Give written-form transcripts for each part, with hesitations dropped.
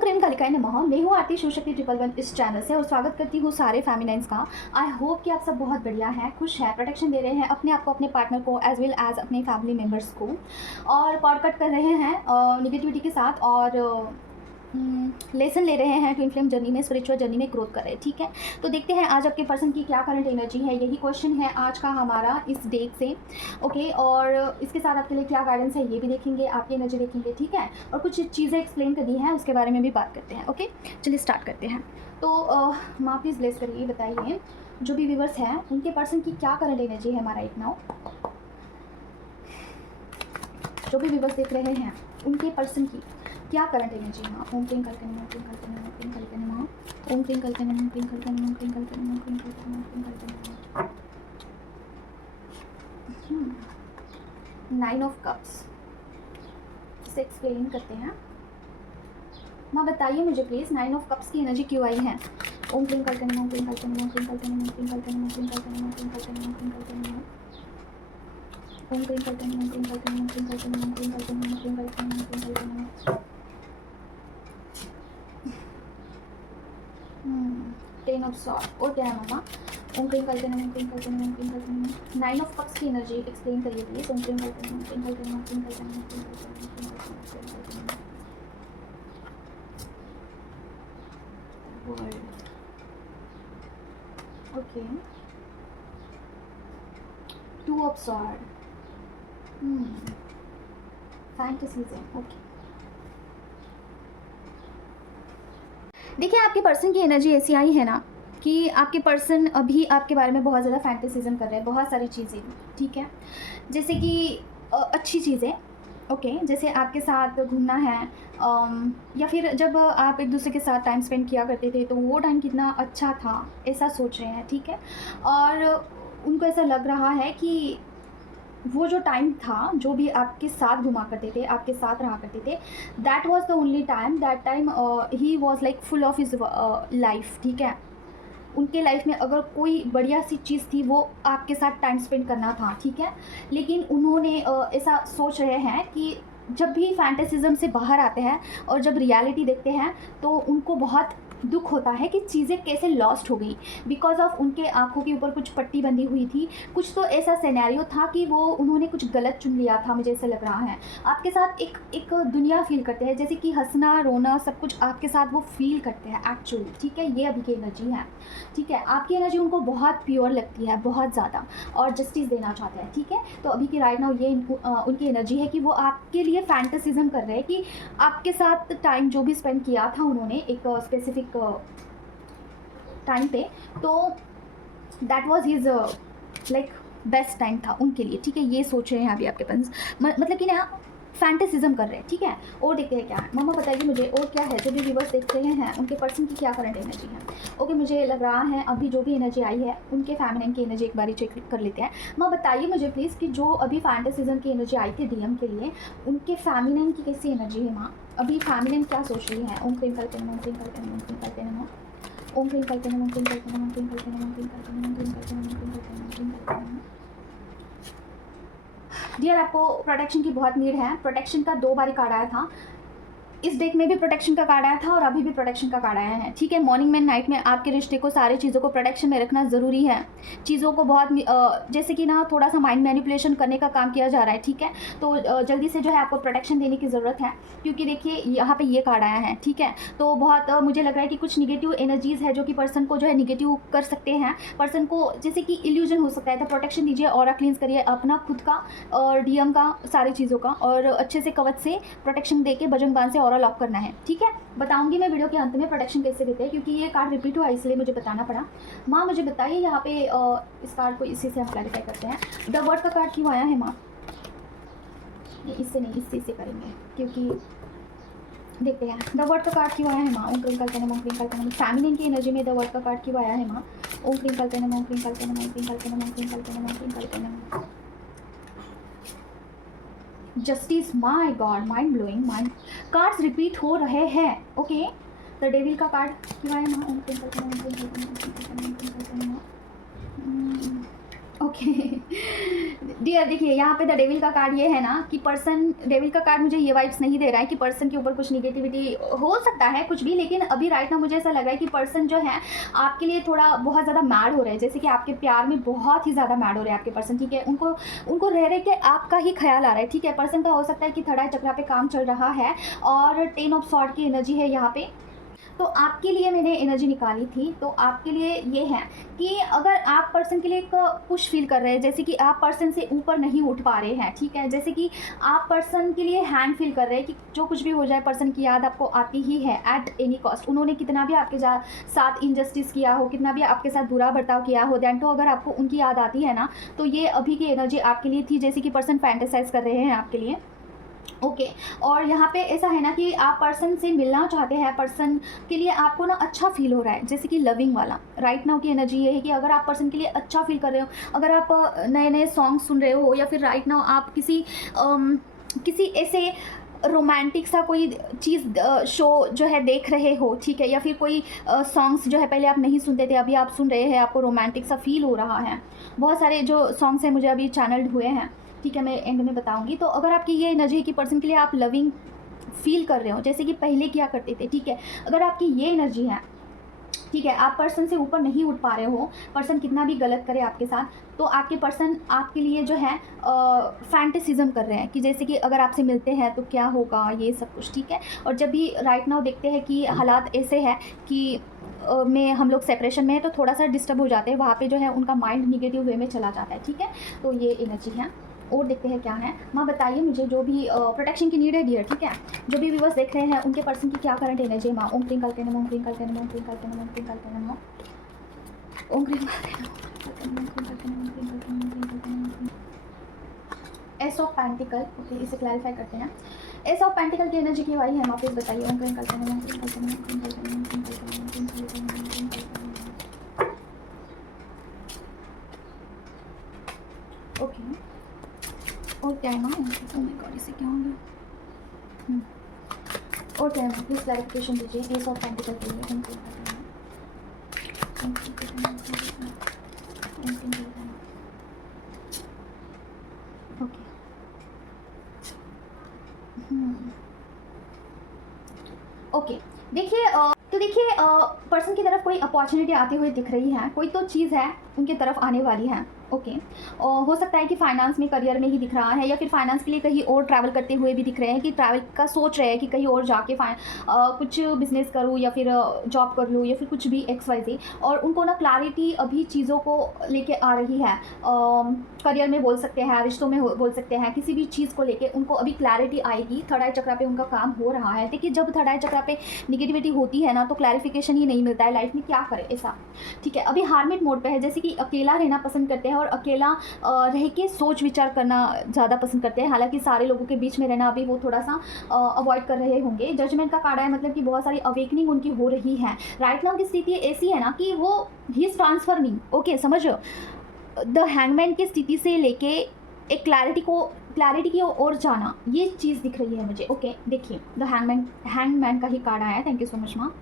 Cream कालिकाय नमः। मैं हूँ आरती शिवशक्ति 111 इस चैनल से और स्वागत करती हूँ सारे फेमिनाइन्स का। आई होप कि आप सब बहुत बढ़िया हैं, खुश हैं, प्रोटेक्शन दे रहे हैं अपने आप को, अपने पार्टनर को, एज वेल एज अपने फैमिली मेम्बर्स को, और कॉर्ड कट कर रहे हैं निगेटिविटी के साथ और लेसन ले रहे हैं ट्विन फ्लेम जर्नी में, स्पिरिचुअल जर्नी में ग्रोथ कर रहे हैं। ठीक है, तो देखते हैं आज आपके पर्सन की क्या करंट एनर्जी है। यही क्वेश्चन है आज का हमारा इस डेट से। ओके, और इसके साथ आपके लिए क्या गाइडेंस है ये भी देखेंगे, आपकी एनर्जी देखेंगे। ठीक है, और कुछ चीज़ें एक्सप्लेन करनी है उसके बारे में भी बात करते हैं। ओके, चलिए स्टार्ट करते हैं। तो माँ प्लीज़ ब्लेस करिए, बताइए जो भी व्यूवर्स हैं उनके पर्सन की क्या करंट एनर्जी है हमारा राइट नाउ। जो भी व्यूवर्स देख रहे हैं उनके पर्सन की क्या करंट एनर्जी है। ओम क्लीं कल्कन नमः, क्लीं कल्कन नमः, क्लीं कल्कन नमः, ओम क्लीं कल्कन नमः, क्लीं कल्कन नमः, क्लीं कल्कन नमः, क्लीं कल्कन नमः, क्लीं कल्कन नमः। 9 ऑफ कप्स, इसे एक्सप्लेन करते हैं। माँ बताइए मुझे प्लीज़ 9 ऑफ कप्स की एनर्जी क्यों आई है। ओम क्लीं कल्कन नमः, क्लीं कल्कन नमः, क्लीं कल्कन नमः, क्लीं कल्कन नमः, क्लीं कल्कन नमः, क्लीं कल्कन नमः, क्लीं कल्कन नमः, ओम क्लीं कल्कन नमः, क्लीं कल्कन नमः, क्लीं कल्कन नमः, क्लीं कल्कन नमः, क्लीं कल्कन नमः, क्लीं कल्कन नमः। 10 ऑफ सॉर्ड और क्या है मामा। ओम क्लीं कल्कन नमः, क्लीं कल्कन नमः, क्लीं कल्कन नमः। 9 ऑफ कप्स की एनर्जी एक्सप्लेन करिए प्लीज। ओम क्लीं कल्कन नमः, क्लीं कल्कन नमः, क्लीं कल्कन नमः, क्लीं कल्कन नमः, क्लीं कल्कन नमः, क्लीं कल्कन नमः। World, okay. 2 of sword, fantasies है। ओके, देखिए आपके पर्सन की एनर्जी ऐसी आई है ना कि आपके पर्सन अभी आपके बारे में बहुत ज़्यादा फैंटेसिज्म कर रहे हैं, बहुत सारी चीज़ें। ठीक है, जैसे कि अच्छी चीज़ें, ओके, जैसे आपके साथ घूमना है, या फिर जब आप एक दूसरे के साथ टाइम स्पेंड किया करते थे तो वो टाइम कितना अच्छा था, ऐसा सोच रहे हैं। ठीक है, और उनको ऐसा लग रहा है कि वो जो टाइम था, जो भी आपके साथ घुमा करते थे, आपके साथ रहा करते थे, that was the only time, that time he was like full of his life. ठीक है, उनके लाइफ में अगर कोई बढ़िया सी चीज़ थी वो आपके साथ टाइम स्पेंड करना था। ठीक है, लेकिन उन्होंने ऐसा सोच रहे हैं कि जब भी फैंटेसिज्म से बाहर आते हैं और जब रियलिटी देखते हैं तो उनको बहुत दुख होता है कि चीज़ें कैसे लॉस्ट हो गई, बिकॉज ऑफ उनके आंखों के ऊपर कुछ पट्टी बंधी हुई थी, कुछ तो ऐसा सिनेरियो था कि वो उन्होंने कुछ गलत चुन लिया था। मुझे ऐसा लग रहा है आपके साथ एक दुनिया फील करते हैं, जैसे कि हंसना रोना सब कुछ आपके साथ वो फील करते हैं एक्चुअली। ठीक है, ये अभी की एनर्जी है। ठीक है, आपकी एनर्जी उनको बहुत प्योर लगती है, बहुत ज़्यादा, और जस्टिस देना चाहते हैं। ठीक है, तो अभी की राइट नाउ ये उनकी एनर्जी है कि वो आपके लिए फैंटेसिज्म कर रहे हैं कि आपके साथ टाइम जो भी स्पेंड किया था उन्होंने एक स्पेसिफिक टाइम पे, तो that was his like best time था उनके लिए। ठीक है, ये सोच रहे हैं अभी आपके पास, मतलब कि ना फैंटेसिज्म कर रहे हैं। ठीक है, और देखते हैं क्या है। मामा बताइए मुझे और क्या है, जो भी व्यूवर्स देख रहे हैं उनके पर्सन की क्या करंट एनर्जी है। ओके, मुझे लग रहा है अभी जो भी एनर्जी आई है उनके फैमिनाइन की एनर्जी एक बार चेक कर लेते हैं। माँ बताइए मुझे प्लीज़ कि जो अभी फैंटेसिज्म की एनर्जी आई थी डीएम के लिए, उनके फैमिनाइन की कैसी एनर्जी है माँ। अभी फैमिनाइन क्या सोच रही है। ओम क्लीं कल्कन नमः, क्लीं कल्कन नमः, क्लीं कल्कन नमः, ओम क्लीं कल्कन नमः, क्लीं कल्कन नमः, क्लीं कल्कन नमः, क्लीं कल्कन नमः, क्लीं कल्कन नमः, क्लीं कल्कन नमः, क्लीं कल्कन नमः। डियर, आपको प्रोटेक्शन की बहुत नीड है। प्रोटेक्शन का 2 बारी कार्ड आया था, इस डेक में भी प्रोटेक्शन का कार्ड आया था और अभी भी प्रोटेक्शन का कार्ड आया है। ठीक है, मॉर्निंग में नाइट में आपके रिश्ते को, सारी चीज़ों को प्रोटेक्शन में रखना ज़रूरी है। चीज़ों को बहुत जैसे कि ना थोड़ा सा माइंड मैनिपुलेशन करने का काम किया जा रहा है। ठीक है, तो जल्दी से जो है आपको प्रोटेक्शन देने की ज़रूरत है, क्योंकि देखिए यहाँ पे ये कार्ड आया है। ठीक है, तो बहुत मुझे लग रहा है कि कुछ निगेटिव एनर्जीज़ है जो कि पर्सन को जो है निगेटिव कर सकते हैं, पर्सन को जैसे कि इल्यूजन हो सकता है। तो प्रोटेक्शन दीजिए, ऑरा क्लींस करिए अपना खुद का और डीएम का, सारी चीज़ों का, और अच्छे से कवच से प्रोटेक्शन दे के बजरंग बाण से ऑरा लॉक करना है। ठीक है, बताऊंगी मैं वीडियो के अंत में प्रोटेक्शन कैसे देते हैं, क्योंकि ये कार्ड रिपीट हुआ इसलिए मुझे बताना पड़ा। माँ मुझे बताइए यहाँ पे इस कार्ड को इसी से हम क्लैरिफाई करते हैं। द वर्ड का कार्ड क्यों आया है माँ। इससे नहीं, इससे से करेंगे, क्योंकि देखते हैं द वर्ड का कार्ड क्यों आया है माँ। ओम क्लीं कल्कन नमः, क्लीं कल्कन नमः। फैमिली की एनर्जी में द वर्ड का कार्ड क्यों आया है माँ। ओम क्लीं कल्कन नमः, क्लीं कल्कन नमः, क्लीं कल्कन नमः, क्लीं कल्कन नमः, क्लीं कल्कन नमः। Justice, my God, mind blowing, mind cards repeat हो रहे हैं। ओके, द डेविल का कार्ड क्यों आया माँ। ओम क्लीं कल्कन नमः, क्लीं कल्कन नमः, क्लीं कल्कन नमः, क्लीं कल्कन नमः। ओके डियर, देखिए यहाँ पे द डेविल का कार्ड ये है ना कि पर्सन, डेविल का कार्ड मुझे ये वाइब्स नहीं दे रहा है कि पर्सन के ऊपर कुछ निगेटिविटी हो सकता है कुछ भी, लेकिन अभी राइट ना मुझे ऐसा लग रहा है कि पर्सन जो है आपके लिए थोड़ा बहुत ज़्यादा मैड हो रहे हैं, जैसे कि आपके प्यार में बहुत ही ज़्यादा मैड हो रहे हैं आपके पर्सन, ठीक है। उनको उनको रह रहे कि आपका ही ख्याल आ रहा है, ठीक है। पर्सन का हो सकता है कि थर्ड आई चक्रा पे काम चल रहा है और 10 ऑफ सॉर्ड की एनर्जी है यहाँ पे। तो आपके लिए मैंने एनर्जी निकाली थी, तो आपके लिए ये है कि अगर आप पर्सन के लिए एक पुश फील कर रहे हैं, जैसे कि आप पर्सन से ऊपर नहीं उठ पा रहे हैं, ठीक है, जैसे कि आप पर्सन के लिए हैंग फील कर रहे हैं कि जो कुछ भी हो जाए पर्सन की याद आपको आती ही है एट एनी कॉस्ट। उन्होंने कितना भी आपके साथ इनजस्टिस किया हो, कितना भी आपके साथ बुरा बर्ताव किया हो, दैन तो अगर आपको उनकी याद आती है ना, तो ये अभी की एनर्जी आपके लिए थी, जैसे कि पर्सन फैंटेसाइज कर रहे हैं आपके लिए। ओके और यहाँ पे ऐसा है ना कि आप पर्सन से मिलना चाहते हैं, पर्सन के लिए आपको ना अच्छा फील हो रहा है, जैसे कि लविंग वाला। राइट नाउ की एनर्जी ये है कि अगर आप पर्सन के लिए अच्छा फील कर रहे हो, अगर आप नए नए सॉन्ग सुन रहे हो, या फिर राइट नाउ आप किसी ऐसे रोमांटिक सा कोई चीज़ शो जो है देख रहे हो, ठीक है, या फिर कोई सॉन्ग्स जो है पहले आप नहीं सुनते थे अभी आप सुन रहे हैं, आपको रोमांटिक सा फील हो रहा है। बहुत सारे जो सॉन्ग्स हैं मुझे अभी चैनल्ड हुए हैं, ठीक है, मैं एंड में बताऊंगी। तो अगर आपकी ये एनर्जी है कि पर्सन के लिए आप लविंग फील कर रहे हो जैसे कि पहले क्या करते थे, ठीक है, अगर आपकी ये एनर्जी है, ठीक है, आप पर्सन से ऊपर नहीं उठ पा रहे हो, पर्सन कितना भी गलत करे आपके साथ, तो आपके पर्सन आपके लिए जो है फैंटेसिज्म कर रहे हैं कि जैसे कि अगर आपसे मिलते हैं तो क्या होगा, ये सब कुछ, ठीक है। और जब भी राइट नाउ देखते हैं कि हालात ऐसे है कि में हम लोग सेपरेशन में है, तो थोड़ा सा डिस्टर्ब हो जाते हैं, वहाँ पे जो है उनका माइंड निगेटिव वे में चला जाता है, ठीक है। तो ये एनर्जी है। और देखते हैं क्या है। माँ बताइए मुझे जो भी प्रोटेक्शन की नीड है डियर, ठीक है, जो भी व्यूअर्स देख रहे हैं उनके पर्सन की क्या करंट एनर्जी है। माँ ओम क्लीं कालके नमः, ओम क्लीं कालके नमः, ओम क्लीं कालके नमः, ओम क्लीं कालके नमः, ओम क्लीं कालके नमः। एस ऑफ पेंटिकल, ओके, इसे क्लैरिफाई करते हैं। एस ऑफ पेंटिकल की एनर्जी की वाई है माँ, प्लीज बताइए। ओम क्लीं कालके नमः, ओम क्लीं कालके नमः, ओम क्लीं कालके नमः, ओम क्लीं कालके नमः, ओम क्लीं कालके नमः, ओम क्लीं कालके नमः। ओके और क्या है माँ? ओह माय गॉड, इसे क्या हो गया? और क्या है? प्लीज क्लैरिफिकेशन दीजिए एस ऑफ पेंटिकल के लिए। ओके ओके देखिए तो देखिए पर्सन की तरफ कोई अपॉर्चुनिटी आती हुई दिख रही है, कोई तो चीज़ है उनकी तरफ आने वाली है। ओके और हो सकता है कि फाइनेंस में, करियर में ही दिख रहा है, या फिर फाइनेंस के लिए कहीं और ट्रैवल करते हुए भी दिख रहे हैं कि ट्रैवल का सोच रहे हैं कि कहीं और जाके कुछ बिजनेस करूँ या फिर जॉब कर लूँ या फिर कुछ भी XYZ। और उनको ना क्लैरिटी अभी चीज़ों को लेके आ रही है, करियर में बोल सकते हैं, रिश्तों में बोल सकते हैं, किसी भी चीज़ को लेके उनको अभी क्लैरिटी आएगी। थर्ड आई चक्रा पे उनका काम हो रहा है। देखिए जब थर्ड आई चक्रा पे निगेटिविटी होती है ना तो क्लैरिफिकेशन ही नहीं मिलता है, लाइफ में क्या करे ऐसा, ठीक है। अभी हार्मिट मोड पे है, जैसे कि अकेला रहना पसंद करते हैं और अकेला रह के सोच विचार करना ज़्यादा पसंद करते हैं। हालांकि सारे लोगों के बीच में रहना अभी वो थोड़ा सा अवॉइड कर रहे होंगे। जजमेंट का कार्ड है, मतलब कि बहुत सारी अवेकनिंग उनकी हो रही है। राइट नाउ की स्थिति ऐसी है ना कि वो ही इज ट्रांसफॉर्मिंग, ओके समझ रहे हो, द हैंगमैन की स्थिति से लेके एक क्लैरिटी की ओर जाना, ये चीज़ दिख रही है मुझे। ओके देखिए द हैंगमैन का ही कार्ड आया है। थैंक यू सो मच माँ।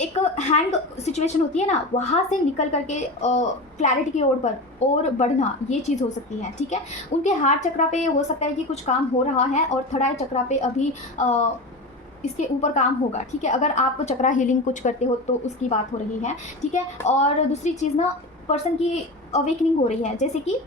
एक हैंग सिचुएशन होती है ना, वहाँ से निकल करके क्लैरिटी की ओर पर और बढ़ना, ये चीज़ हो सकती है, ठीक है। उनके हार्ट चक्रा पे हो सकता है कि कुछ काम हो रहा है और थर्ड आई चक्रा पे अभी इसके ऊपर काम होगा, ठीक है। अगर आप चक्रा हीलिंग कुछ करते हो तो उसकी बात हो रही है, ठीक है। और दूसरी चीज़ ना, पर्सन की अवेकनिंग हो रही है, जैसे कि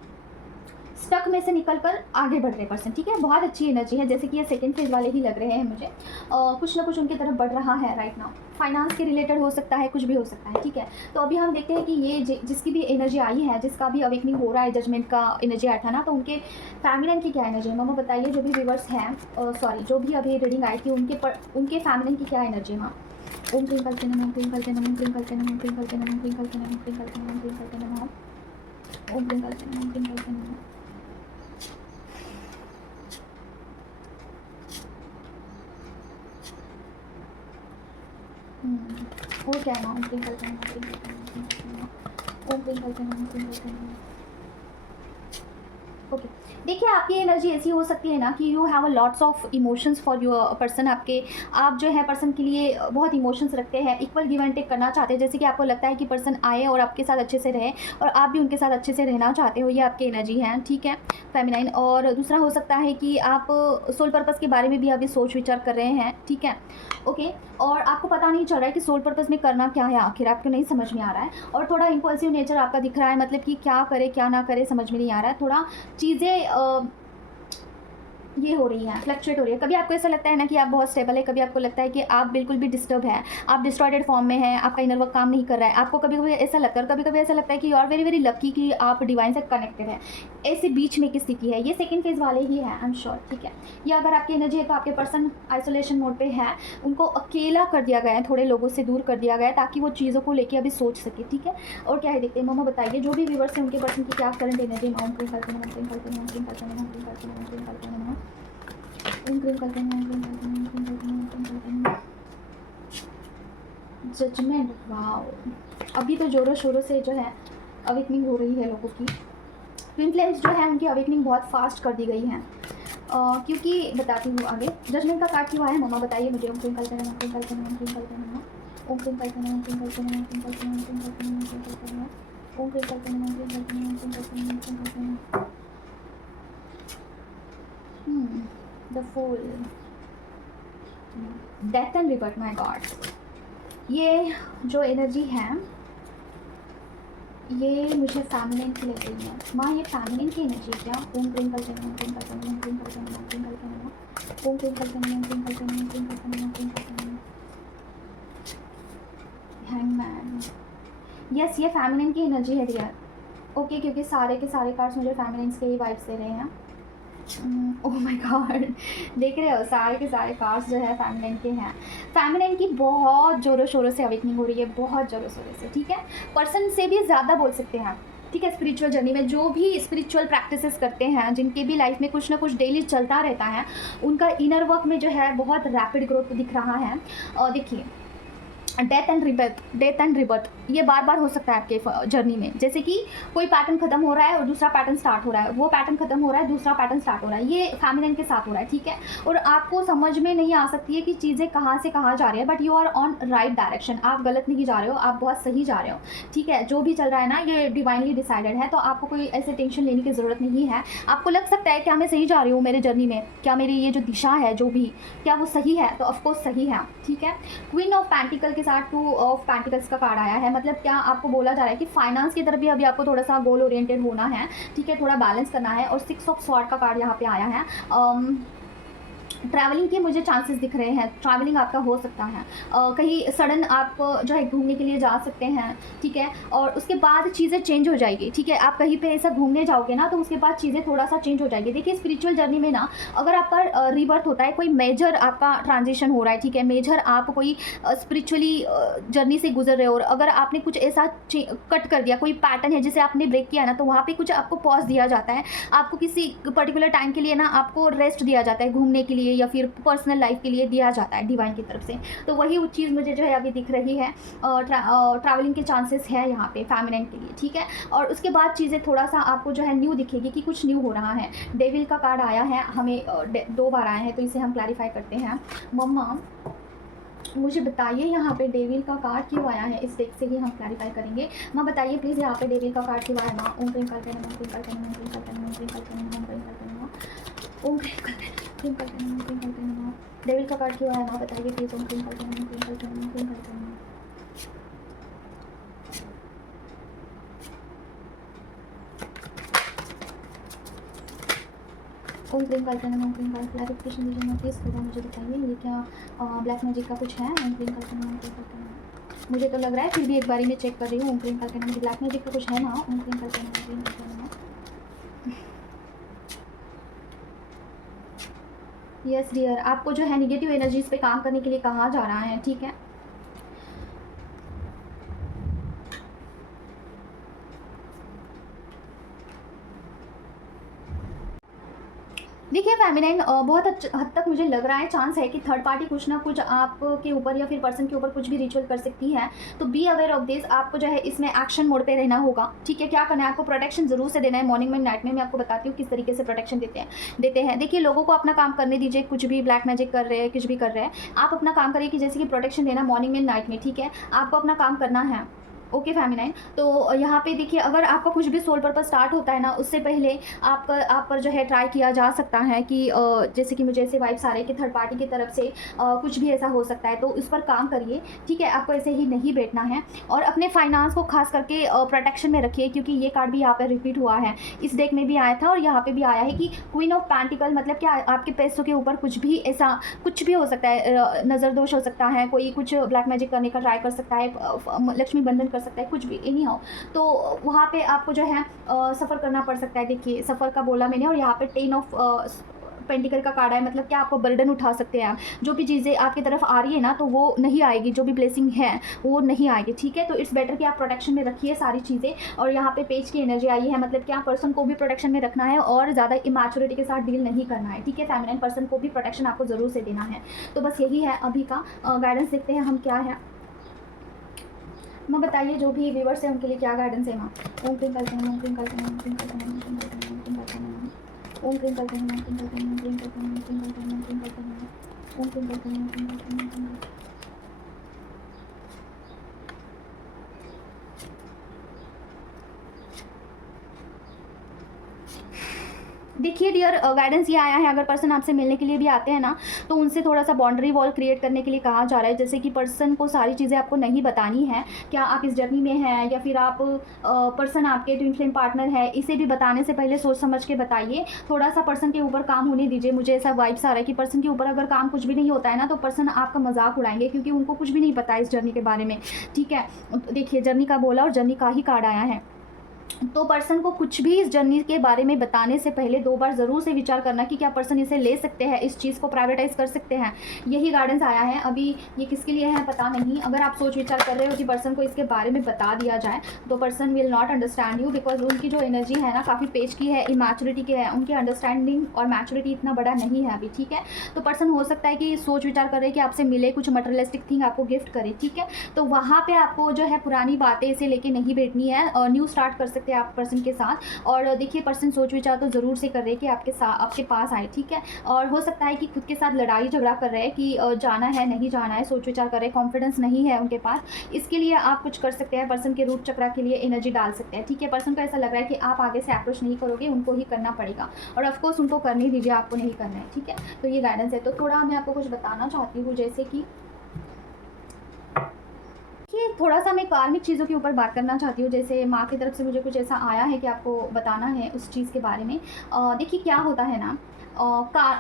स्टक में से निकलकर आगे बढ़ रहे पर्सन, ठीक है। बहुत अच्छी एनर्जी है, जैसे कि ये सेकंड फेज वाले ही लग रहे हैं मुझे। कुछ ना कुछ उनकी तरफ बढ़ रहा है राइट नाउ। फाइनेंस के रिलेटेड हो सकता है, कुछ भी हो सकता है, ठीक है। तो अभी हम देखते हैं कि ये जिसकी भी एनर्जी आई है, जिसका भी अवेकनिंग हो रहा है, जजमेंट का एनर्जी आया था ना, तो उनके फैमिली की क्या एनर्जी है। मामा बताइए जो भी व्यूअर्स हैं, सॉरी जो भी अभी रीडिंग आई थी उनके फैमिली की क्या एनर्जी है। हाँ ओम क्लीं कालके नमः, ओम क्लीं कालके नमः, ओम क्लीं कालके नमः, ओम क्लीं कालके नमः, ओम क्लीं कालके नमः, ओम क्लीं कालके नमः, ओम क्लीं कालके नमः, ओम क्लीं कालके नमः, ओम क्लीं कालके नमः। और क्या है ना, ओम क्लीं कालके नमः, ओम क्लीं कालके नमः, ओम क्लीं कालके नमः, ओम क्लीं कालके नमः। ओके देखिए, आपकी एनर्जी ऐसी हो सकती है ना कि you have a lots of emotions for your person. आपके आप जो है पर्सन के लिए बहुत इमोशंस रखते हैं, इक्वल गिव एंड टेक करना चाहते हैं। जैसे कि आपको लगता है कि पर्सन आए और आपके साथ अच्छे से रहे और आप भी उनके साथ अच्छे से रहना चाहते हो, ये आपकी एनर्जी है, ठीक है, फेमिनाइन। और दूसरा हो सकता है कि आप सोल पर्पस के बारे में भी अभी सोच विचार कर रहे हैं, ठीक है, ओके। और आपको पता नहीं चल रहा है कि सोल पर्पस में करना क्या है, आखिर आपको नहीं समझ में आ रहा है। और थोड़ा इम्पल्सिव नेचर आपका दिख रहा है, मतलब कि क्या करे क्या ना करे समझ में नहीं आ रहा है। थोड़ा चीज़ें ये हो रही है, फ्लक्चुएट हो रही है। कभी आपको ऐसा लगता है ना कि आप बहुत स्टेबल है, कभी आपको लगता है कि आप बिल्कुल भी डिस्टर्ब है, आप डिस्टॉर्टेड फॉर्म में हैं, आपका इनर वर्क काम नहीं कर रहा है। आपको कभी कभी ऐसा लगता है, और कभी कभी ऐसा लगता है कि you are very very lucky कि आप डिवाइन से कनेक्टेड है। ऐसे बीच में की स्थिति है, ये सेकंड फेज वाले ही है, आई एम श्योर, ठीक है। या अगर आपकी एनर्जी है तो आपके पर्सन आइसोलेशन मोड पे है, उनको अकेला कर दिया गया है, थोड़े लोगों से दूर कर दिया गया है ताकि वो चीज़ों को लेकर अभी सोच सके, ठीक है। और क्या है देखते हैं, मम्मा बताइए जो भी व्यूवर्स हैं उनके पर्सन की क्या करंट एनर्जी। जजमेंट, वाओ, अभी तो जोरों शोरों से जो है अवेकनिंग हो रही है लोगों की। ट्विन फ्लेम्स जो है उनकी अवेकनिंग बहुत फास्ट कर दी गई है, क्योंकि बताती हूँ आगे। जजमेंट का कार्ड क्यों आया है मम्मा बताइए मुझे। ओम ट्विंकल करना, ओम ट्विंकल करना, ओम ट्विंकल करना, ओम ट्विंकल करना, ओम ट्विंकल करना, ओम ट्विंकल करना, ओम ट्विंकल करना, ओम ट्विंकल करना, ओम ट्विंकल करना, ओम ट्विंकल करना, ओम ट्विंकल करना, ओम ट्विंकल करना। The fool, death and rebirth, my god. ये जो एनर्जी है ये मुझे फैमिलिन की लग रही है माँ। ये फैमिलिन की एनर्जी क्या। ओम ट्विंकल करना, ओम ट्विंकल करना, ओम ट्विंकल करना, ओम ट्विंकल करना, ओम ट्विंकल करना, ओम ट्विंकल करना, ओम ट्विंकल करना, ओम ट्विंकल करना। हैंगमैन, यस, ये फैमिलिन की एनर्जी है डियर, ओके, क्योंकि सारे के सारे कार्ड्स मुझे फैमिलिन्स के ही वाइब्स दे रहे हैं। ओह माय गॉड, देख रहे हो सारे के सारे कार्ड्स जो है फैमिलिन के हैं। फैमिलिन की बहुत ज़ोरों शोरों से अवेकनिंग हो रही है, बहुत ज़ोरों शोरों से, ठीक है। पर्सन से भी ज़्यादा बोल सकते हैं, ठीक है। स्पिरिचुअल जर्नी में जो भी स्पिरिचुअल प्रैक्टिसेस करते हैं, जिनके भी लाइफ में कुछ ना कुछ डेली चलता रहता है, उनका इनर वर्क में जो है बहुत रैपिड ग्रोथ दिख रहा है। और देखिए, death and rebirth, death and rebirth ये बार बार हो सकता है आपके जर्नी में। जैसे कि कोई पैटर्न खत्म हो रहा है और दूसरा पैटर्न स्टार्ट हो रहा है, वो पैटर्न खत्म हो रहा है, दूसरा पैटर्न स्टार्ट हो रहा है, ये फैमिलिन के साथ हो रहा है, ठीक है। और आपको समझ में नहीं आ सकती है कि चीज़ें कहाँ से कहाँ जा रही है, but you are on right direction. आप गलत नहीं जा रहे हो, आप बहुत सही जा रहे हो, ठीक है। जो भी चल रहा है ना ये डिवाइनली डिसाइडेड है, तो आपको कोई ऐसे टेंशन लेने की ज़रूरत नहीं है। आपको लग सकता है क्या मैं सही जा रही हूँ मेरे जर्नी में, क्या मेरी ये जो दिशा है जो भी, क्या वो सही है, तो ऑफकोर्स सही है, ठीक है। क्वीन ऑफ पेंटिकल के साथ टू ऑफ पेंटिकल्स का कार्ड आया है, मतलब क्या आपको बोला जा रहा है कि फाइनेंस की तरफ भी अभी आपको थोड़ा सा गोल ओरिएंटेड होना है, ठीक है, थोड़ा बैलेंस करना है। और 6 ऑफ स्वॉर्ड का कार्ड यहाँ पे आया है। ट्रैवलिंग के मुझे चांसेस दिख रहे हैं, ट्रैवलिंग आपका हो सकता है, कहीं सडन आप जो है घूमने के लिए जा सकते हैं, ठीक है। और उसके बाद चीज़ें चेंज हो जाएगी, ठीक है। आप कहीं पे ऐसा घूमने जाओगे ना तो उसके बाद चीज़ें थोड़ा सा चेंज हो जाएगी। देखिए स्पिरिचुअल जर्नी में ना अगर आपका रीबर्थ होता है, कोई मेजर आपका ट्रांजिशन हो रहा है, ठीक है, मेजर आप कोई स्पिरिचुअली जर्नी से गुजर रहे हो, और अगर आपने कुछ ऐसा कट कर दिया, कोई पैटर्न है जिसे आपने ब्रेक किया ना, तो वहाँ पर कुछ आपको पॉज दिया जाता है, आपको किसी पर्टिकुलर टाइम के लिए ना आपको रेस्ट दिया जाता है, घूमने के लिए या फिर पर्सनल लाइफ के लिए दिया जाता है डिवाइन की तरफ से। तो वही वो चीज़ मुझे जो है अभी दिख रही है। ट्रैवलिंग के चांसेस है यहाँ पे फेमिनिन के लिए, ठीक है। और उसके बाद चीज़ें थोड़ा सा आपको जो है न्यू दिखेगी कि कुछ न्यू हो रहा है। डेविल का कार्ड आया है हमें, 2 बार आया है, तो इसे हम क्लैरिफाई करते हैं। मम्मा मुझे बताइए यहाँ पे डेविल का कार्ड क्यों आया है, इस डेक से ही हम क्लैरिफाई करेंगे। माँ बताइए प्लीज़ यहाँ पे डेविल का कार्ड क्यों आया। माँ ओम ट्विंकल करना, ओम ट्विंकल करना, ओम ट्विंकल करना, ओम ट्विंकल करना, ओम ट्विंकल करना, ओम ट्विंकल करना, ओम ट्विंकल करना। डेविल का कार्ड क्यों आया माँ बताइए प्लीज़। ओम ट्विंकल करना, ओम ट्विंकल करना, ओम ट्विंकल करना। ओम ट्विंकल करना, ओम ट्विंकल, क्लैरिफिकेशन दीजिए ना प्लीज़, थोड़ा मुझे बताइए ये क्या ब्लैक मैजिक का कुछ है। ओम ट्विंकल करना, ओम ट्विंकल करना, मुझे तो लग रहा है, फिर भी एक बारी मैं चेक कर रही हूँ। ओम ट्विंकल करना, मुझे ब्लैक मैजिक का कुछ है ना। ओम ट्विंकल करना, ओम ट्विंकल करना। यस डियर, आपको जो है निगेटिव एनर्जीज पे काम करने के लिए कहा जा रहा है, ठीक है। देखिए फेमिनाइन बहुत हद तक मुझे लग रहा है चांस है कि थर्ड पार्टी कुछ ना कुछ आपके ऊपर या फिर पर्सन के ऊपर कुछ भी रिचुअल कर सकती है। तो बी अवेयर ऑफ दिस, आपको जो है इसमें एक्शन मोड पे रहना होगा। ठीक है, क्या करना है आपको, प्रोटेक्शन जरूर से देना है मॉर्निंग में नाइट में। मैं आपको बताती हूँ किस तरीके से प्रोटेक्शन देते हैं। देखिए लोगों को अपना काम करने दीजिए, कुछ भी ब्लैक मैजिक कर रहे हैं, कुछ भी कर रहे हैं, आप अपना काम करिए कि जैसे कि प्रोटेक्शन देना मॉर्निंग में नाइट में। ठीक है, आपको अपना काम करना है। ओके फेमिनाइन, तो यहाँ पे देखिए अगर आपका कुछ भी सोल पर्पस स्टार्ट होता है ना, उससे पहले आप पर जो है ट्राई किया जा सकता है कि जैसे कि मुझे ऐसे वाइब्स आ रहे हैं कि थर्ड पार्टी की तरफ से कुछ भी ऐसा हो सकता है, तो उस पर काम करिए। ठीक है, आपको ऐसे ही नहीं बैठना है और अपने फाइनेंस को खास करके प्रोटेक्शन में रखिए, क्योंकि ये कार्ड भी यहाँ पर रिपीट हुआ है, इस डेक में भी आया था और यहाँ पे भी आया है कि क्वीन ऑफ पेंटिकल, मतलब क्या आपके पैसों के ऊपर कुछ भी ऐसा कुछ भी हो सकता है, नज़र दोष हो सकता है, कोई कुछ ब्लैक मैजिक करने का ट्राई कर सकता है, लक्ष्मी बंधन कर सकता है, कुछ भी एनी हाउ, तो वहाँ पे आपको जो है सफ़र करना पड़ सकता है। देखिए सफ़र का बोला मैंने, और यहाँ पे 10 ऑफ पेंटिकल का कार्ड है, मतलब कि आपको बर्डन उठा सकते हैं आप, जो भी चीज़ें आपकी तरफ आ रही है ना तो वो नहीं आएगी, जो भी ब्लेसिंग है वो नहीं आएगी। ठीक है, तो इट्स बेटर कि आप प्रोटेक्शन में रखिए सारी चीज़ें। और यहाँ पे पेज की एनर्जी आई है, मतलब कि आप पर्सन को भी प्रोटेक्शन में रखना है और ज़्यादा इमैच्योरिटी के साथ डील नहीं करना है। ठीक है, फेमिनाइन पर्सन को भी प्रोटेक्शन आपको ज़रूर से देना है। तो बस यही है अभी का गाइडेंस। देखते हैं हम क्या है। मैं बताइए जो भी व्यूवर्स हैं उनके लिए क्या गाइडेंस है माँ। ओम क्रीम करते हैं, ओम क्रीम करते हैं, ओम क्रीम करते हैं, ओम क्रीम करते हैं, ओम क्रीम करते हैं, ओम क्रीम करते हैं, ओम क्रीम करते हैं, ओम क्रीम करते हैं, ओम क्रीम करते हैं, ओम क्रीम करते हैं, ओम क्रीम करते हैं, ओम क्रीम करते हैं, ओम क्रीम करते हैं। देखिए डियर, गाइडेंस ये आया है, अगर पर्सन आपसे मिलने के लिए भी आते हैं ना तो उनसे थोड़ा सा बाउंड्री वॉल क्रिएट करने के लिए कहा जा रहा है। जैसे कि पर्सन को सारी चीज़ें आपको नहीं बतानी है, क्या आप इस जर्नी में हैं या फिर आप पर्सन आपके ट्विन फ्लेम पार्टनर है, इसे भी बताने से पहले सोच समझ के बताइए। थोड़ा सा पर्सन के ऊपर काम होने दीजिए। मुझे ऐसा वाइब्स आ रहा है कि पर्सन के ऊपर अगर काम कुछ भी नहीं होता है ना तो पर्सन आपका मजाक उड़ाएंगे, क्योंकि उनको कुछ भी नहीं पता है इस जर्नी के बारे में। ठीक है, देखिए जर्नी का बोला और जर्नी का ही कार्ड आया है, तो पर्सन को कुछ भी इस जर्नी के बारे में बताने से पहले 2 बार ज़रूर से विचार करना कि क्या पर्सन इसे ले सकते हैं, इस चीज़ को प्राइवेटाइज कर सकते हैं। यही गाइडेंस आया है। अभी ये किसके लिए है पता नहीं। अगर आप सोच विचार कर रहे हो कि पर्सन को इसके बारे में बता दिया जाए तो person will not understand you, because उनकी जो एनर्जी है ना काफ़ी पेज की है, इमैच्योरिटी की है, उनकी अंडरस्टैंडिंग और मैच्योरिटी इतना बड़ा नहीं है अभी। ठीक है, तो पर्सन हो सकता है कि सोच विचार कर रहे कि आपसे मिले, कुछ मटेरियलिस्टिक थिंग आपको गिफ्ट करे। ठीक है, तो वहाँ पर आपको जो है पुरानी बातें इसे लेके नहीं बैठनी है, न्यू स्टार्ट कर सकते हैं आप पर्सन के साथ। और देखिए पर्सन सोच विचार तो ज़रूर से कर रहे हैं कि आपके पास आए। ठीक है, और हो सकता है कि खुद के साथ लड़ाई झगड़ा कर रहे हैं कि जाना है नहीं जाना है, सोच विचार कर रहे हैं, कॉन्फिडेंस नहीं है उनके पास। इसके लिए आप कुछ कर सकते हैं, पर्सन के रूट चक्रा के लिए एनर्जी डाल सकते हैं। ठीक है, पर्सन को ऐसा लग रहा है कि आप आगे से अप्रोच नहीं करोगे, उनको ही करना पड़ेगा और ऑफकोर्स उनको करने दीजिए, आपको नहीं करना है। ठीक है, तो ये गाइडेंस है। तो थोड़ा मैं आपको कुछ बताना चाहती हूँ, जैसे कि थोड़ा सा मैं कार्मिक चीज़ों के ऊपर बात करना चाहती हूँ। जैसे माँ की तरफ से मुझे कुछ ऐसा आया है कि आपको बताना है उस चीज़ के बारे में। देखिए क्या होता है ना,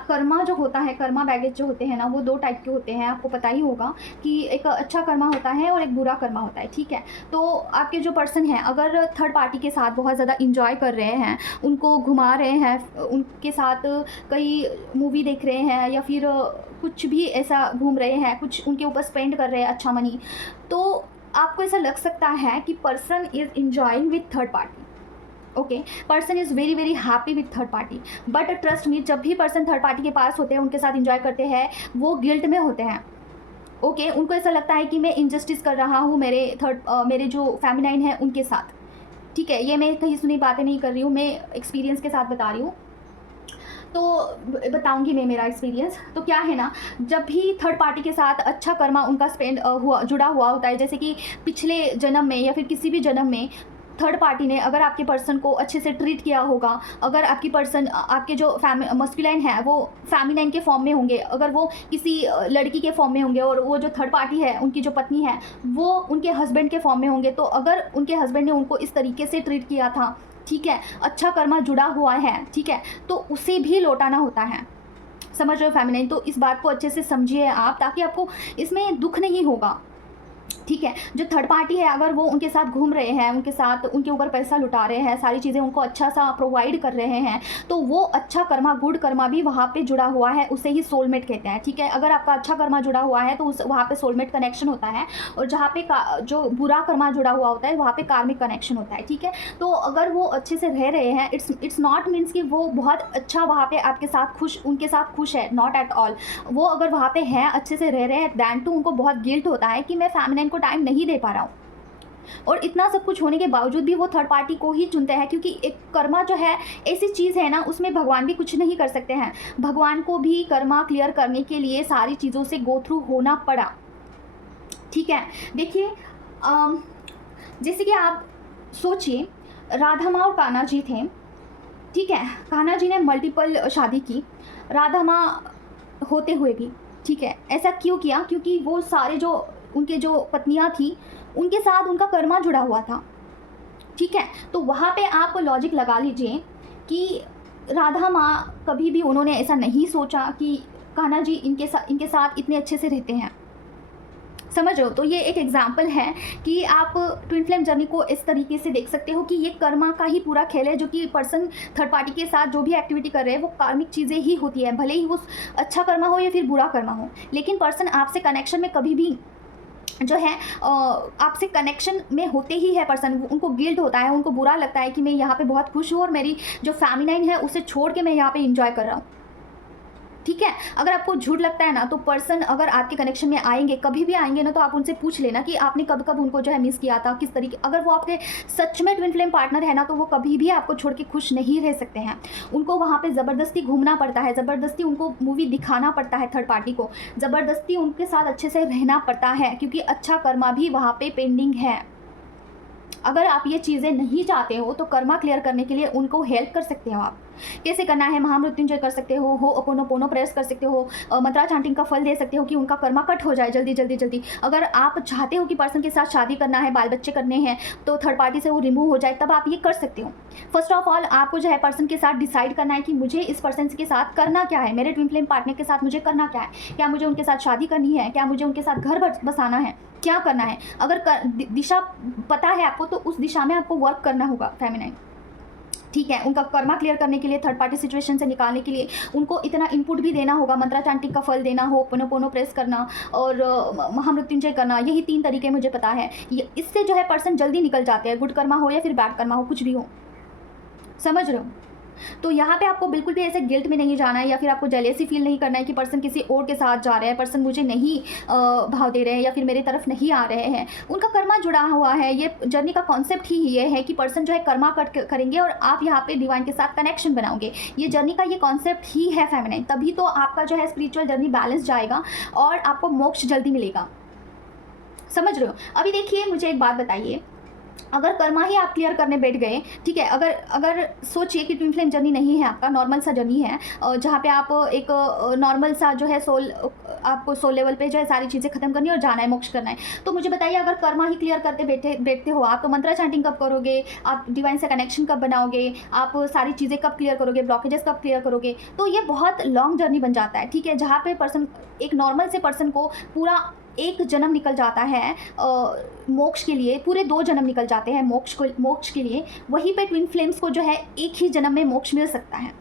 कर्मा जो होता है, कर्मा बैगेज जो होते हैं ना वो 2 टाइप के होते हैं, आपको पता ही होगा कि एक अच्छा कर्मा होता है और एक बुरा कर्मा होता है। ठीक है, तो आपके जो पर्सन हैं अगर थर्ड पार्टी के साथ बहुत ज़्यादा इंजॉय कर रहे हैं, उनको घुमा रहे हैं, उनके साथ कई मूवी देख रहे हैं या फिर कुछ भी ऐसा घूम रहे हैं, कुछ उनके ऊपर स्पेंड कर रहे हैं अच्छा मनी, तो आपको ऐसा लग सकता है कि person is enjoying with third party. Okay, person is very very happy with third party, but trust me, जब भी पर्सन थर्ड पार्टी के पास होते हैं, उनके साथ इंजॉय करते हैं, वो गिल्ट में होते हैं। ओके, उनको ऐसा लगता है कि मैं इनजस्टिस कर रहा हूँ मेरे जो फेमिनाइन है उनके साथ। ठीक है, ये मैं कहीं सुनी बातें नहीं कर रही हूँ, मैं एक्सपीरियंस के साथ बता रही हूँ। तो बताऊंगी मैं मेरा एक्सपीरियंस। तो क्या है ना, जब भी थर्ड पार्टी के साथ अच्छा कर्मा उनका जुड़ा हुआ होता है, जैसे कि पिछले जन्म में या फिर किसी भी जन्म में थर्ड पार्टी ने अगर आपके पर्सन को अच्छे से ट्रीट किया होगा, अगर आपकी पर्सन आपके जो मस्कुलाइन है वो फेमिनाइन के फॉर्म में होंगे, अगर वो किसी लड़की के फॉर्म में होंगे और वो जो थर्ड पार्टी है उनकी जो पत्नी है वो उनके हस्बैंड के फॉर्म में होंगे, तो अगर उनके हस्बैंड ने उनको इस तरीके से ट्रीट किया था, ठीक है, अच्छा कर्मा जुड़ा हुआ है, ठीक है, तो उसे भी लौटाना होता है। समझ रहे हो फेमिनाइन? तो इस बात को अच्छे से समझिए आप, ताकि आपको इसमें दुख नहीं होगा। ठीक है। जो थर्ड पार्टी है अगर वो उनके साथ घूम रहे हैं, उनके साथ उनके ऊपर पैसा लुटा रहे हैं, सारी चीज़ें उनको अच्छा सा प्रोवाइड कर रहे हैं, तो वो अच्छा कर्मा, गुड कर्मा भी वहाँ पे जुड़ा हुआ है, उसे ही सोलमेट कहते हैं। ठीक है, अगर आपका अच्छा कर्मा जुड़ा हुआ है तो उस वहाँ पे सोलमेट कनेक्शन होता है, और जहाँ पे जो बुरा कर्मा जुड़ा हुआ होता है वहाँ पे कार्मिक कनेक्शन होता है। ठीक है, तो अगर वो अच्छे से रह रहे हैं, इट्स नॉट मीन्स कि वो बहुत अच्छा वहाँ पे आपके साथ खुश, उनके साथ खुश है, नॉट एट ऑल। वो अगर वहाँ पे हैं, अच्छे से रह रहे हैं, दैन टू उनको बहुत गिल्ट होता है कि मैं फेमिनिन को टाइम नहीं दे पा रहा हूँ, और इतना सब कुछ होने के बावजूद भी वो थर्ड पार्टी को ही चुनते हैं, क्योंकि एक कर्मा जो है ऐसी चीज़ है ना, उसमें भगवान भी कुछ नहीं कर सकते हैं। भगवान को भी कर्मा क्लियर करने के लिए सारी चीज़ों से गो थ्रू होना पड़ा। ठीक है, देखिए जैसे कि आप सोचिए, राधा माँ और कान्हा जी थे। ठीक है, कान्हा जी ने मल्टीपल शादी की, राधा माँ होते हुए भी। ठीक है, ऐसा क्यों किया? क्योंकि वो सारे जो उनके जो पत्नियां थी उनके साथ उनका कर्मा जुड़ा हुआ था। ठीक है, तो वहाँ पे आप लॉजिक लगा लीजिए कि राधा माँ कभी भी उन्होंने ऐसा नहीं सोचा कि कान्हा जी इनके साथ इतने अच्छे से रहते हैं। समझ रहे हो? तो ये एक एग्जाम्पल है कि आप ट्विन फ्लेम जर्नी को इस तरीके से देख सकते हो कि ये कर्मा का ही पूरा खेल है, जो कि पर्सन थर्ड पार्टी के साथ जो भी एक्टिविटी कर रहे हैं वो कार्मिक चीज़ें ही होती है, भले ही वो अच्छा कर्मा हो या फिर बुरा कर्मा हो। लेकिन पर्सन आपसे कनेक्शन में कभी भी जो है आपसे कनेक्शन में होते ही है पर्सन, उनको गिल्ट होता है, उनको बुरा लगता है कि मैं यहाँ पे बहुत खुश हूँ और मेरी जो फेमिनाइन है उसे छोड़ के मैं यहाँ पे इंजॉय कर रहा हूँ। ठीक है, अगर आपको झूठ लगता है ना, तो पर्सन अगर आपके कनेक्शन में आएंगे, कभी भी आएंगे ना, तो आप उनसे पूछ लेना कि आपने कब कब उनको जो है मिस किया था, किस तरीके। अगर वो आपके सच में ट्विन फ्लेम पार्टनर है ना, तो वो कभी भी आपको छोड़ के खुश नहीं रह सकते हैं। उनको वहाँ पे ज़बरदस्ती घूमना पड़ता है, ज़बरदस्ती उनको मूवी दिखाना पड़ता है थर्ड पार्टी को, ज़बरदस्ती उनके साथ अच्छे से रहना पड़ता है, क्योंकि अच्छा कर्मा भी वहाँ पर पेंडिंग है। अगर आप ये चीज़ें नहीं चाहते हो तो कर्मा क्लियर करने के लिए उनको हेल्प कर सकते हो। आप कैसे करना है? महामृत्युंजय कर सकते हो अपोनो प्रेस कर सकते हो, मंत्रा चांटिंग का फल दे सकते हो कि उनका कर्मा कट हो जाए जल्दी जल्दी जल्दी। अगर आप चाहते हो कि पर्सन के साथ शादी करना है, बाल बच्चे करने हैं, तो थर्ड पार्टी से वो रिमूव हो जाए, तब आप ये कर सकते हो। फर्स्ट ऑफ ऑल आपको जो है पर्सन के साथ डिसाइड करना है कि मुझे इस पर्सन के साथ करना क्या है, मेरे ट्विन फ्लेम पार्टनर के साथ मुझे करना क्या है। क्या मुझे उनके साथ शादी करनी है? क्या मुझे उनके साथ घर बसाना है? क्या करना है? अगर दिशा पता है आपको तो उस दिशा में आपको वर्क करना होगा फेमिनाइन। ठीक है, उनका कर्मा क्लियर करने के लिए, थर्ड पार्टी सिचुएशन से निकालने के लिए उनको इतना इनपुट भी देना होगा। मंत्रा चांटिंग का फल देना हो, पोनो प्रेस करना और महामृत्युंजय करना, यही 3 तरीके मुझे पता है। इससे जो है पर्सन जल्दी निकल जाते हैं, गुड कर्मा हो या फिर बैड कर्मा हो, कुछ भी हो। समझ रहे हो? तो यहाँ पे आपको बिल्कुल भी ऐसे गिल्ट में नहीं जाना है, या फिर आपको जेलेसी फील नहीं करना है कि पर्सन किसी और के साथ जा रहे हैं, पर्सन मुझे नहीं भाव दे रहे हैं या फिर मेरे तरफ नहीं आ रहे हैं। उनका कर्मा जुड़ा हुआ है। ये जर्नी का कॉन्सेप्ट ही ये है कि पर्सन जो है कर्मा कट करेंगे और आप यहाँ पे डिवाइन के साथ कनेक्शन बनाओगे। ये जर्नी का ये कॉन्सेप्ट ही है फेमिनाइन। तभी तो आपका जो है स्पिरिचुअल जर्नी बैलेंस जाएगा और आपको मोक्ष जल्दी मिलेगा। समझ रहे हो? अभी देखिए, मुझे एक बात बताइए, अगर कर्मा ही आप क्लियर करने बैठ गए, ठीक है, अगर सोचिए कि ट्विन फ्लेम जर्नी नहीं है आपका, नॉर्मल सा जर्नी है, जहाँ पे आप एक नॉर्मल सा जो है आपको सोल लेवल पे जो है सारी चीज़ें खत्म करनी है और जाना है, मोक्ष करना है। तो मुझे बताइए, अगर कर्मा ही क्लियर करते बैठते हो आप, तो मंत्रा चैंटिंग कब करोगे? आप डिवाइन से कनेक्शन कब बनाओगे? आप सारी चीज़ें कब क्लियर करोगे? ब्लॉकेजेस कब क्लियर करोगे? तो ये बहुत लॉन्ग जर्नी बन जाता है। ठीक है, जहाँ पे पर्सन, एक नॉर्मल से पर्सन को पूरा एक जन्म निकल जाता है मोक्ष के लिए, पूरे 2 जन्म निकल जाते हैं मोक्ष के लिए। वहीं पे ट्विन फ्लेम्स को जो है एक ही जन्म में मोक्ष मिल सकता है।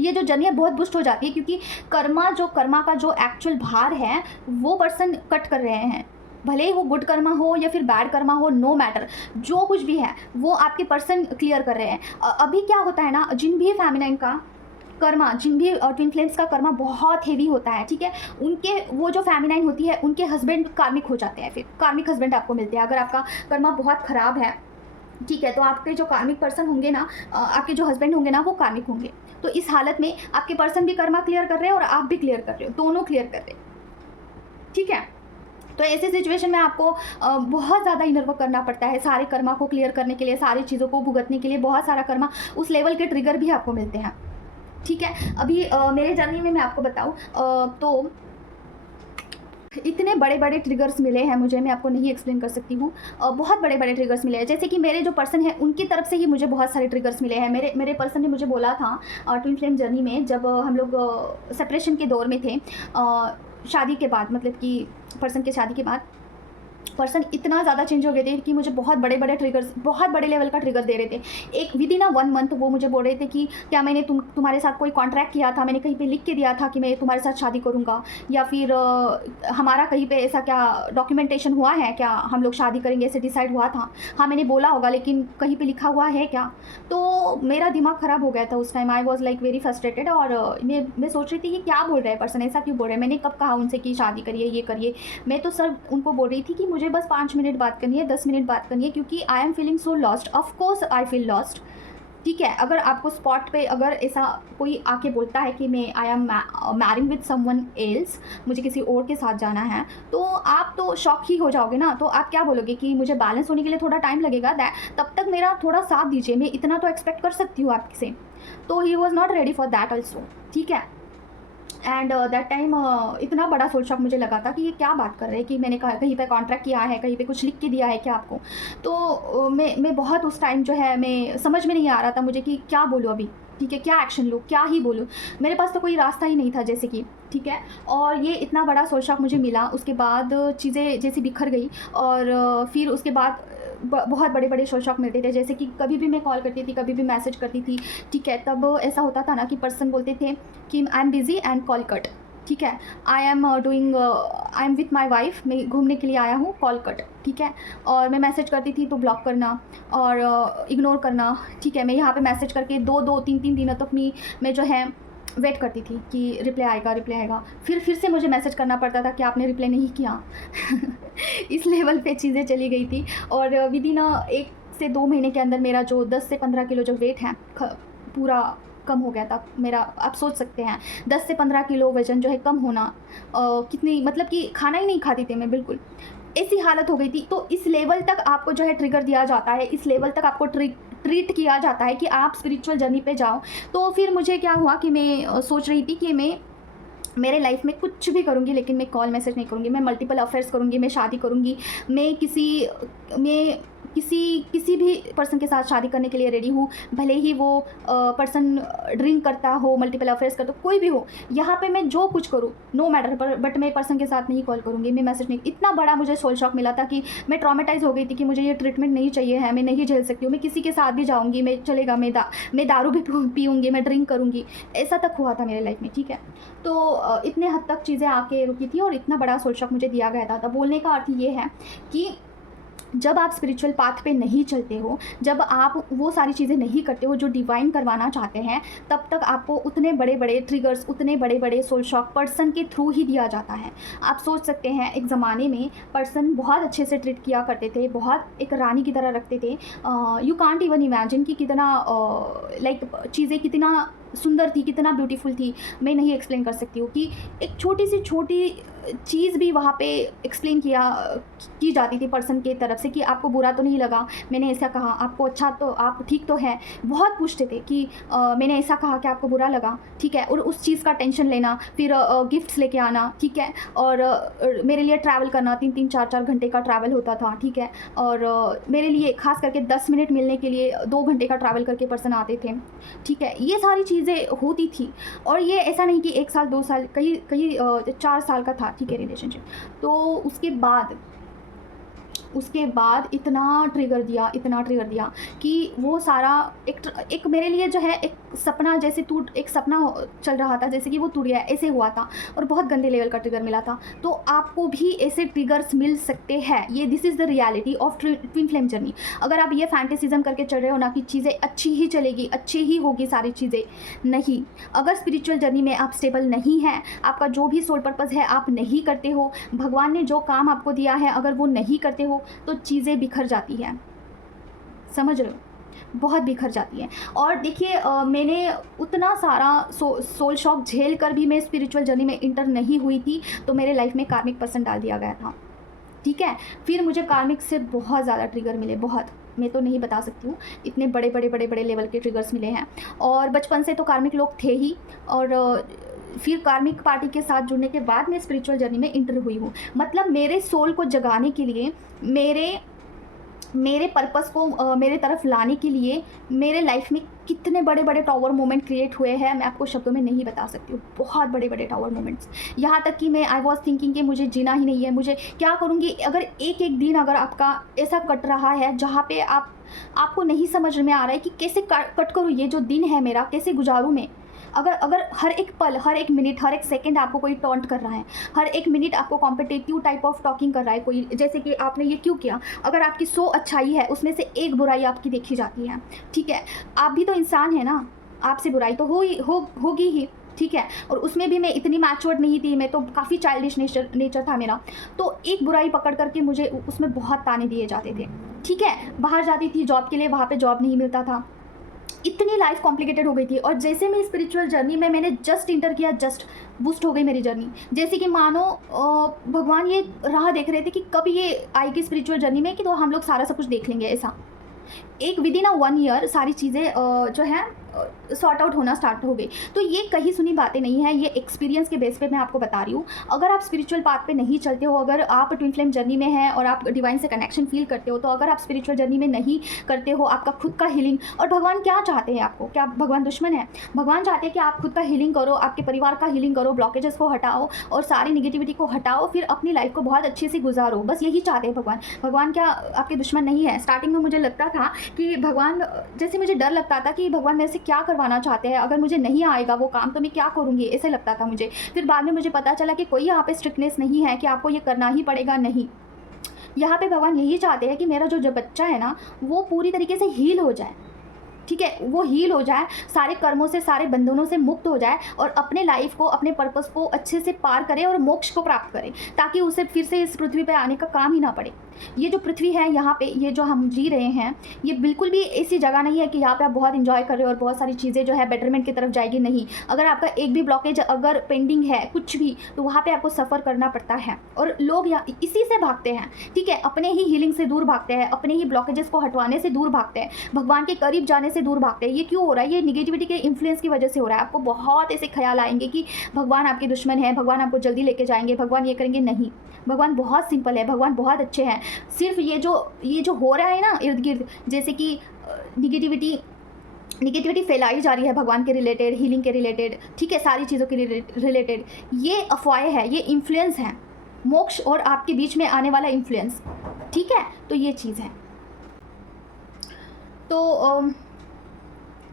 ये जो जर्नी है बहुत बुस्ट हो जाती है, क्योंकि कर्मा का जो एक्चुअल भार है वो पर्सन कट कर रहे हैं। भले ही वो गुड कर्मा हो या फिर बैड कर्मा हो, नो मैटर, जो कुछ भी है वो आपके पर्सन क्लियर कर रहे हैं। अभी क्या होता है ना, जिन भी फेमिनाइन का कर्मा, जिन भी ट्विन फ्लेम्स का कर्मा बहुत हेवी होता है, ठीक है, उनके वो जो फेमिनाइन होती है उनके हस्बैंड कार्मिक हो जाते हैं, फिर कार्मिक हस्बैंड आपको मिलते हैं। अगर आपका कर्मा बहुत ख़राब है, ठीक है, तो आपके जो कार्मिक पर्सन होंगे ना, आपके जो हस्बैंड होंगे ना, वो कार्मिक होंगे। तो इस हालत में आपके पर्सन भी कर्मा क्लियर कर रहे हैं और आप भी क्लियर कर रहे हो, दोनों क्लियर कर रहे हैं। ठीक है, तो ऐसी सिचुएशन में आपको बहुत ज़्यादा इनर वर्क करना पड़ता है सारे कर्मा को क्लियर करने के लिए, सारी चीज़ों को भुगतने के लिए। बहुत सारा कर्मा, उस लेवल के ट्रिगर भी आपको मिलते हैं। ठीक है, अभी मेरे जर्नी में मैं आपको बताऊं तो इतने बड़े बड़े ट्रिगर्स मिले हैं मुझे, मैं आपको नहीं एक्सप्लेन कर सकती हूँ। बहुत बड़े बड़े ट्रिगर्स मिले हैं। जैसे कि मेरे जो पर्सन है उनकी तरफ से ही मुझे बहुत सारे ट्रिगर्स मिले हैं। मेरे पर्सन ने मुझे बोला था ट्विन फ्लेम जर्नी में, जब हम लोग सेपरेशन के दौर में थे, शादी के बाद, मतलब कि पर्सन के शादी के बाद, पर्सन इतना ज़्यादा चेंज हो गए थे कि मुझे बहुत बड़े बड़े ट्रिगर्स, बहुत बड़े लेवल का ट्रिगर दे रहे थे। एक विद इन अ 1 मंथ वो मुझे बोल रहे थे कि क्या मैंने तुम्हारे साथ कोई कॉन्ट्रैक्ट किया था, मैंने कहीं पे लिख के दिया था कि मैं तुम्हारे साथ शादी करूँगा, या फिर हमारा कहीं पे ऐसा क्या डॉक्यूमेंटेशन हुआ है क्या, हम लोग शादी करेंगे ऐसे डिसाइड हुआ था। हाँ मैंने बोला होगा लेकिन कहीं पे लिखा हुआ है क्या। तो मेरा दिमाग ख़राब हो गया था उस time. I was like very frustrated, और मैं सोच रही थी कि क्या बोल रहे हैं पर्सन, ऐसा क्यों बोल रहे हैं। मैंने कब कहा उनसे कि शादी करिए, ये करिए। मैं तो सर उनको बोल रही थी कि मुझे बस 5 मिनट बात करनी है, 10 मिनट बात करनी है, क्योंकि I am feeling so lost. Of course I feel lost. ठीक है, अगर आपको स्पॉट पे अगर ऐसा कोई आके बोलता है कि मैं I am marrying with someone else, मुझे किसी और के साथ जाना है, तो आप तो शॉक ही हो जाओगे ना। तो आप क्या बोलोगे कि मुझे बैलेंस होने के लिए थोड़ा टाइम लगेगा, तब तक मेरा थोड़ा साथ दीजिए, मैं इतना तो एक्सपेक्ट कर सकती हूँ आपसे। तो he was not ready for that also. ठीक है, एंड दैट टाइम इतना बड़ा सोल शॉक मुझे लगा था कि ये क्या बात कर रहे हैं, कि मैंने कहीं पे कॉन्ट्रैक्ट किया है, कहीं पे कुछ लिख के दिया है क्या आपको। तो मैं बहुत उस टाइम जो है मैं समझ में नहीं आ रहा था मुझे कि क्या बोलूँ अभी। ठीक है, क्या एक्शन लूँ, क्या ही बोलूँ, मेरे पास तो कोई रास्ता ही नहीं था जैसे कि। ठीक है, और ये इतना बड़ा सोल शॉक मुझे मिला, उसके बाद चीज़ें जैसे बिखर गई। और फिर उसके बाद बहुत बड़े बड़े सोल शॉक मिलते थे, जैसे कि कभी भी मैं कॉल करती थी, कभी भी मैसेज करती थी। ठीक है, तब ऐसा होता था ना कि पर्सन बोलते थे कि I am busy and call cut. ठीक है, I am with my wife, मैं घूमने के लिए आया हूँ, कॉल कट। ठीक है, और मैं मैसेज करती थी तो ब्लॉक करना और इग्नोर करना। ठीक है, मैं यहाँ पे मैसेज करके 2-3 दिनों तक मैं जो है वेट करती थी कि रिप्लाई आएगा। फिर से मुझे मैसेज करना पड़ता था कि आपने रिप्लाई नहीं किया। इस लेवल पे चीज़ें चली गई थी। और विद इन 1 से 2 महीने के अंदर मेरा जो 10 से 15 किलो जो वेट है पूरा कम हो गया था मेरा। आप सोच सकते हैं 10 से 15 किलो वज़न जो है कम होना, कितनी, मतलब कि खाना ही नहीं खाती थी मैं, बिल्कुल ऐसी हालत हो गई थी। तो इस लेवल तक आपको जो है ट्रिगर दिया जाता है, इस लेवल तक आपको ट्रीट किया जाता है कि आप स्पिरिचुअल जर्नी पे जाओ। तो फिर मुझे क्या हुआ कि मैं सोच रही थी कि मैं मेरे लाइफ में कुछ भी करूँगी, लेकिन मैं कॉल मैसेज नहीं करूँगी, मैं मल्टीपल अफेयर्स करूँगी, मैं शादी करूँगी, मैं किसी भी पर्सन के साथ शादी करने के लिए रेडी हूँ, भले ही वो पर्सन ड्रिंक करता हो, मल्टीपल अफेयर्स करता हो, कोई भी हो। यहाँ पे मैं जो कुछ करूँ नो मैटर, बट मैं पर्सन के साथ नहीं कॉल करूँगी, मैं मैसेज नहीं। इतना बड़ा मुझे सोल शॉक मिला था कि मैं ट्रॉमेटाइज हो गई थी कि मुझे ये ट्रीटमेंट नहीं चाहिए है, मैं नहीं झेल सकती हूँ, मैं किसी के साथ भी जाऊँगी, मैं चलेगा, मैं दारू भी पीऊँगी, मैं ड्रिंक करूँगी, ऐसा तक हुआ था मेरे लाइफ में। ठीक है, तो इतने हद तक चीज़ें आके रुकी थी और इतना बड़ा सोल शॉक मुझे दिया गया था। बोलने का अर्थ ये है कि जब आप स्पिरिचुअल पाथ पे नहीं चलते हो, जब आप वो सारी चीज़ें नहीं करते हो जो डिवाइन करवाना चाहते हैं, तब तक आपको उतने बड़े बड़े ट्रिगर्स, उतने बड़े बड़े सोल शॉक पर्सन के थ्रू ही दिया जाता है। आप सोच सकते हैं एक ज़माने में पर्सन बहुत अच्छे से ट्रीट किया करते थे, बहुत एक रानी की तरह रखते थे। यू कांट इवन इमेजिन कि कितना लाइक चीज़ें कितना सुंदर थी, कितना ब्यूटीफुल थी। मैं नहीं एक्सप्लेन कर सकती हूँ कि एक छोटी सी छोटी चीज़ भी वहाँ पे एक्सप्लेन की जाती थी पर्सन के तरफ से कि आपको बुरा तो नहीं लगा, मैंने ऐसा कहा, आपको अच्छा तो, आप ठीक तो है। बहुत पूछते थे कि मैंने ऐसा कहा कि आपको बुरा लगा। ठीक है, और उस चीज़ का टेंशन लेना, फिर गिफ्ट्स लेके आना। ठीक है, और मेरे लिए ट्रैवल करना, 3-3 4-4 घंटे का ट्रैवल होता था। ठीक है, और मेरे लिए खास करके 10 मिनट मिलने के लिए 2 घंटे का ट्रैवल करके पर्सन आते थे। ठीक है, ये सारी चीज़ें होती थी। और ये ऐसा नहीं कि 1 साल 2 साल, कई 4 साल का था। ठीक है, रिलेशनशिप। तो उसके बाद इतना ट्रिगर दिया कि वो सारा एक मेरे लिए जो है एक सपना जैसे एक सपना चल रहा था, जैसे कि वो टूट गया, ऐसे हुआ था। और बहुत गंदे लेवल का ट्रिगर मिला था। तो आपको भी ऐसे ट्रिगर्स मिल सकते हैं। ये this is the reality of twin flame journey. अगर आप ये फैंटेसिज्म करके चल रहे हो ना कि चीज़ें अच्छी ही चलेगी, अच्छी ही होगी सारी चीज़ें, नहीं। अगर स्पिरिचुअल जर्नी में आप स्टेबल नहीं हैं, आपका जो भी सोल पर्पज़ है आप नहीं करते हो, भगवान ने जो काम आपको दिया है अगर वो नहीं करते हो, तो चीज़ें बिखर जाती हैं। समझ रहे हो, बहुत बिखर जाती है। और देखिए मैंने उतना सारा सोल शॉक झेल कर भी मैं स्पिरिचुअल जर्नी में इंटर नहीं हुई थी, तो मेरे लाइफ में कार्मिक पर्सन डाल दिया गया था। ठीक है, फिर मुझे कार्मिक से बहुत ज़्यादा ट्रिगर मिले, बहुत, मैं तो नहीं बता सकती हूँ, इतने बड़े बड़े लेवल के ट्रिगर्स मिले हैं। और बचपन से तो कार्मिक लोग थे ही, और फिर कार्मिक पार्टी के साथ जुड़ने के बाद मैं स्पिरिचुअल जर्नी में इंटर हुई हूँ। मतलब मेरे सोल को जगाने के लिए, मेरे मेरे पर्पस को मेरे तरफ लाने के लिए मेरे लाइफ में कितने बड़े बड़े टावर मोमेंट क्रिएट हुए हैं, मैं आपको शब्दों में नहीं बता सकती हूँ। बहुत बड़े बड़े टावर मोमेंट्स, यहाँ तक कि मैं आई वॉज थिंकिंग कि मुझे जीना ही नहीं है, मुझे क्या करूँगी। अगर एक एक दिन अगर आपका ऐसा कट रहा है जहाँ पे आपको नहीं समझ में आ रहा है कि कैसे कट करूँ, ये जो दिन है मेरा कैसे गुजारूँ मैं। अगर हर एक पल, हर एक मिनट, हर एक सेकंड आपको कोई टॉन्ट कर रहा है, हर एक मिनट आपको कॉम्पिटिटिव टाइप ऑफ टॉकिंग कर रहा है कोई, जैसे कि आपने ये क्यों किया, अगर आपकी 100 अच्छाई है उसमें से एक बुराई आपकी देखी जाती है, ठीक है, आप भी तो इंसान है ना, आपसे बुराई तो होगी ही, ठीक है। और उसमें भी मैं इतनी मैच्योर्ड नहीं थी, मैं तो काफ़ी चाइल्डिश नेचर था मेरा। तो एक बुराई पकड़ करके मुझे उसमें बहुत ताने दिए जाते थे, ठीक है। बाहर जाती थी जॉब के लिए, वहाँ पे जॉब नहीं मिलता था, इतनी लाइफ कॉम्प्लिकेटेड हो गई थी। और जैसे मैं स्पिरिचुअल जर्नी में मैंने जस्ट इंटर किया, जस्ट बूस्ट हो गई मेरी जर्नी। जैसे कि मानो भगवान ये राह देख रहे थे कि कब ये आएगी स्पिरिचुअल जर्नी में कि तो हम लोग सारा सब कुछ देख लेंगे। ऐसा एक विद इन 1 ईयर सारी चीज़ें जो है सॉर्ट आउट होना स्टार्ट हो गई। तो ये कहीं सुनी बातें नहीं है, ये एक्सपीरियंस के बेस पे मैं आपको बता रही हूँ। अगर आप स्पिरिचुअल पाथ पे नहीं चलते हो, अगर आप ट्विन फ्लेम जर्नी में हैं और आप डिवाइन से कनेक्शन फील करते हो, तो अगर आप स्पिरिचुअल जर्नी में नहीं करते हो आपका खुद का हीलिंग, और भगवान क्या चाहते हैं आपको, क्या भगवान दुश्मन है? भगवान चाहते हैं कि आप खुद का हीलिंग करो, आपके परिवार का हीलिंग करो, ब्लॉकेजेस को हटाओ और सारी निगेटिविटी को हटाओ, फिर अपनी लाइफ को बहुत अच्छे से गुजारो। बस यही चाहते हैं भगवान। भगवान क्या आपके दुश्मन नहीं है? स्टार्टिंग में मुझे लगता था कि भगवान, जैसे मुझे डर लगता था कि भगवान मेरे से क्या करवाना चाहते हैं, अगर मुझे नहीं आएगा वो काम तो मैं क्या करूँगी, ऐसे लगता था मुझे। फिर बाद में मुझे पता चला कि कोई यहाँ पे स्ट्रिक्टनेस नहीं है कि आपको ये करना ही पड़ेगा, नहीं। यहाँ पे भगवान यही चाहते हैं कि मेरा जो बच्चा है ना वो पूरी तरीके से हील हो जाए, ठीक है, वो हील हो जाए, सारे कर्मों से, सारे बंधनों से मुक्त हो जाए और अपने लाइफ को, अपने पर्पस को अच्छे से पार करे और मोक्ष को प्राप्त करे, ताकि उसे फिर से इस पृथ्वी पे आने का काम ही ना पड़े। ये जो पृथ्वी है यहाँ पे, ये जो हम जी रहे हैं, ये बिल्कुल भी ऐसी जगह नहीं है कि यहाँ पे आप बहुत इंजॉय कर रहे हो और बहुत सारी चीज़ें जो है बेटरमेंट की तरफ जाएगी, नहीं। अगर आपका एक भी ब्लॉकेज अगर पेंडिंग है कुछ भी, तो वहाँ पे आपको सफ़र करना पड़ता है। और लोग यहाँ इसी से भागते हैं, ठीक है, अपने ही हीलिंग से दूर भागते हैं, अपने ही ब्लॉकेजेस को हटवाने से दूर भागते हैं, भगवान के करीब जाने से दूर भागते हैं। ये क्यों हो रहा है? ये निगेटिविटी के इन्फ्लुएंस की वजह से हो रहा है। आपको बहुत ऐसे ख्याल आएंगे कि भगवान आपके दुश्मन है, भगवान आपको जल्दी लेके जाएंगे, भगवान ये करेंगे, नहीं। भगवान बहुत सिंपल है, भगवान बहुत अच्छे हैं। सिर्फ ये जो हो रहा है ना इर्द गिर्द, जैसे कि निगेटिविटी फैलाई जा रही है भगवान के रिलेटेड, हीलिंग के रिलेटेड, ठीक है, सारी चीज़ों के रिलेटेड, ये अफवाहें हैं, ये इन्फ्लुएंस हैं, मोक्ष और आपके बीच में आने वाला इन्फ्लुएंस, ठीक है। तो ये चीज़ है। तो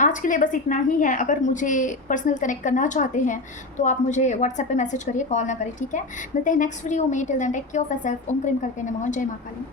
आज के लिए बस इतना ही है। अगर मुझे पर्सनल कनेक्ट करना चाहते हैं तो आप मुझे व्हाट्सएप पे मैसेज करिए, कॉल ना करें, ठीक है। मिलते हैं नेक्स्ट वीडियो में। Till then take care of yourself. Om क्रीम करके नमः। जय मां काली।